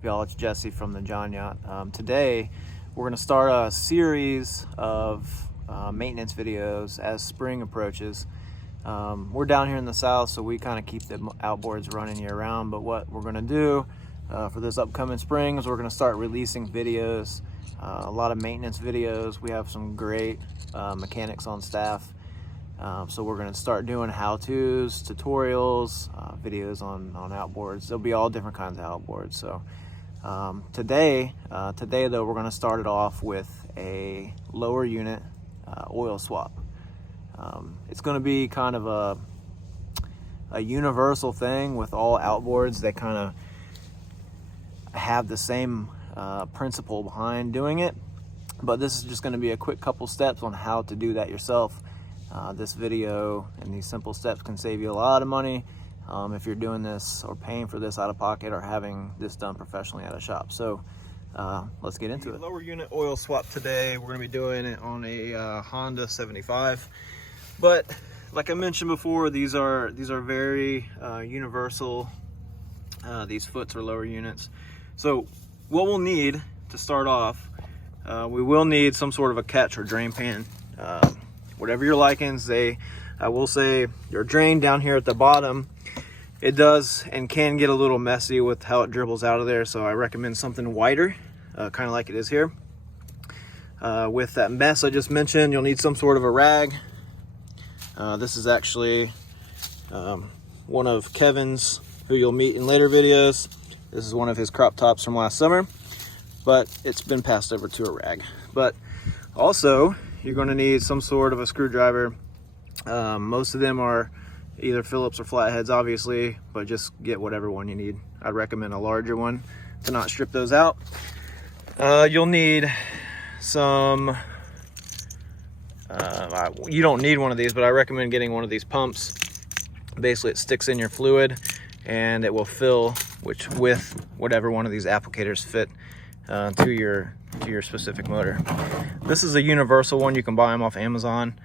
Y'all, it's Jesse from the John Yacht. Today we're going to start a series of maintenance videos as spring approaches. We're down here in the south, so we kind of keep the outboards running year round, but what we're going to do for this upcoming spring is we're going to start releasing videos, a lot of maintenance videos. We have some great mechanics on staff, so we're going to start doing how-tos, tutorials, videos on outboards. There'll be all different kinds of outboards. So today though, we're going to start it off with a lower unit oil swap. It's going to be kind of a universal thing with all outboards. They kind of have the same principle behind doing it, but this is just going to be a quick couple steps on how to do that yourself. This video and these simple steps can save you a lot of money if you're doing this or paying for this out of pocket or having this done professionally at a shop. So let's get into it. Lower unit oil swap today. We're going to be doing it on a Honda 75. But like I mentioned before, these are very universal. These foots are lower units. So what we'll need to start off, we will need some sort of a catch or drain pan. Whatever your likings. I will say your drain down here at the bottom, it does and can get a little messy with how it dribbles out of there, so I recommend something wider, kind of like it is here. With that mess I just mentioned, you'll need some sort of a rag. This is actually one of Kevin's, who you'll meet in later videos. This is one of his crop tops from last summer, but it's been passed over to a rag. But also, you're going to need some sort of a screwdriver. Most of them are either Phillips or flatheads, obviously, but just get whatever one you need. I'd recommend a larger one to not strip those out. You'll need some, you don't need one of these, but I recommend getting one of these pumps. Basically, it sticks in your fluid and it will fill with whatever one of these applicators fit to your specific motor. This is a universal one. You can buy them off Amazon.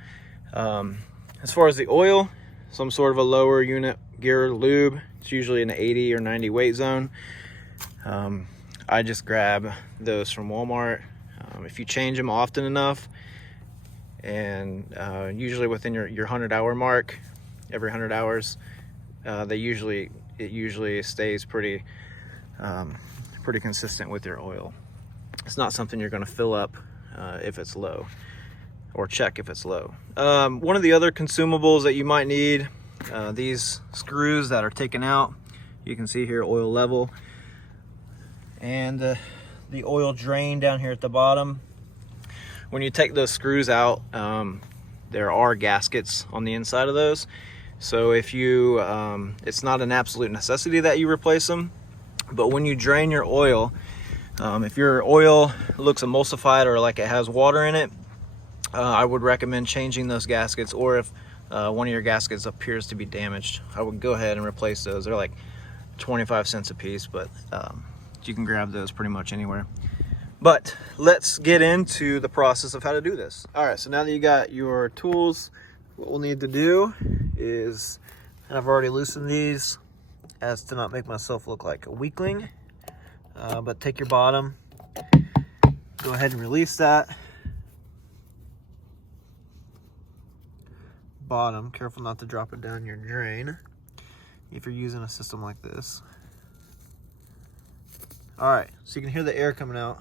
As far as the oil, some sort of a lower unit gear lube. It's usually in the 80 or 90 weight zone. I just grab those from Walmart. If you change them often enough, and usually within your 100-hour mark, every 100 hours, it usually stays pretty consistent with your oil. It's not something you're going to fill up if it's low, or check if it's low. One of the other consumables that you might need, these screws that are taken out. You can see here oil level, and the oil drain down here at the bottom. When you take those screws out, there are gaskets on the inside of those. So if you, it's not an absolute necessity that you replace them, but when you drain your oil, if your oil looks emulsified or like it has water in it, I would recommend changing those gaskets, or if one of your gaskets appears to be damaged, I would go ahead and replace those. They're like 25 cents a piece, but you can grab those pretty much anywhere. But let's get into the process of how to do this. All right, so now that you got your tools, what we'll need to do is, and I've already loosened these as to not make myself look like a weakling, but take your bottom, go ahead and release that. Bottom, careful not to drop it down your drain if you're using a system like this. All right, so you can hear the air coming out,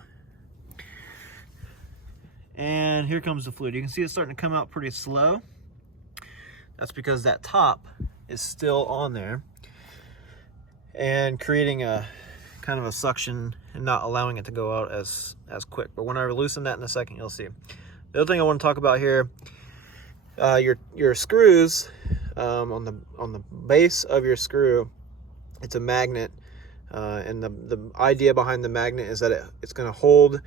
and here comes the fluid. You can see it's starting to come out pretty slow. That's because that top is still on there and creating a kind of a suction and not allowing it to go out as quick. But when I loosen that in a second, you'll see. The other thing I want to talk about here, your screws, on the base of your screw, it's a magnet, and the idea behind the magnet is that it's going to hold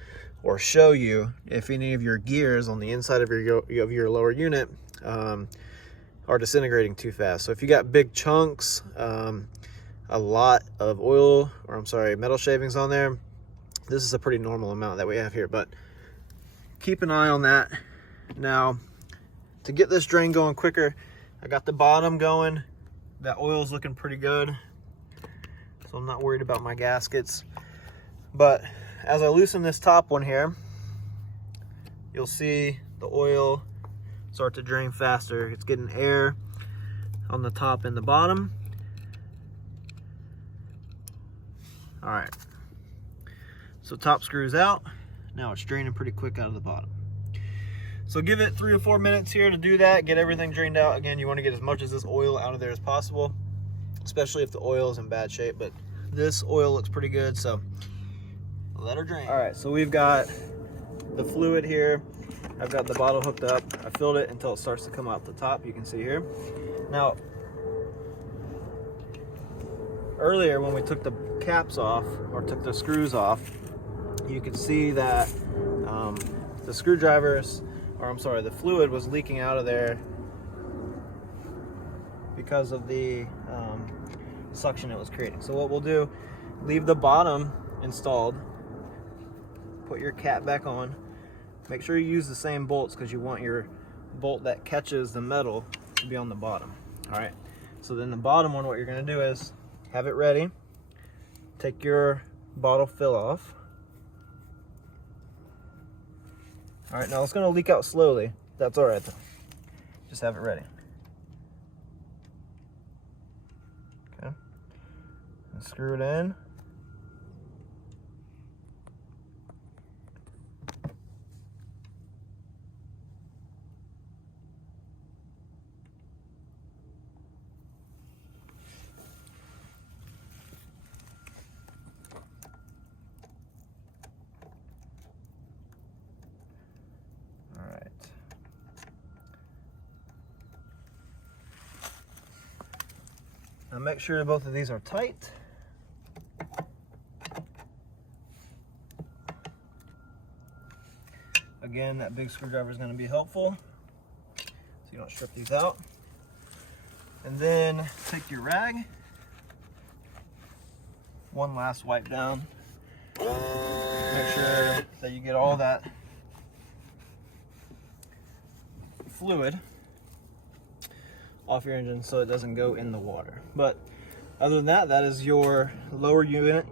or show you if any of your gears on the inside of your lower unit are disintegrating too fast. So if you got big chunks, a lot of oil, or I'm sorry, metal shavings on there, this is a pretty normal amount that we have here, but keep an eye on that. Now, to get this drain going quicker, I got the bottom going. That oil's looking pretty good, so I'm not worried about my gaskets. But as I loosen this top one here, you'll see the oil start to drain faster. It's getting air on the top and the bottom. All right, so top screws out. Now it's draining pretty quick out of the bottom. So give it 3 or 4 minutes here to do that, get everything drained out. Again, you want to get as much of this oil out of there as possible, especially if the oil is in bad shape, but this oil looks pretty good, so let her drain. All right, so we've got the fluid here. I've got the bottle hooked up. I filled it until it starts to come out the top, you can see here. Now, earlier when we took the caps off, or took the screws off, you could see that the screwdrivers, or I'm sorry, the fluid was leaking out of there because of the suction it was creating. So what we'll do, leave the bottom installed, put your cap back on, make sure you use the same bolts because you want your bolt that catches the metal to be on the bottom. All right, so then the bottom one, what you're gonna do is have it ready, take your bottle fill off. All right, now it's gonna leak out slowly. That's all right though. Just have it ready. Okay, and screw it in. Now make sure both of these are tight. Again, that big screwdriver is going to be helpful, so you don't strip these out. And then take your rag, one last wipe down. Make sure that you get all that fluid off your engine so it doesn't go in the water. But other than that, that is your lower unit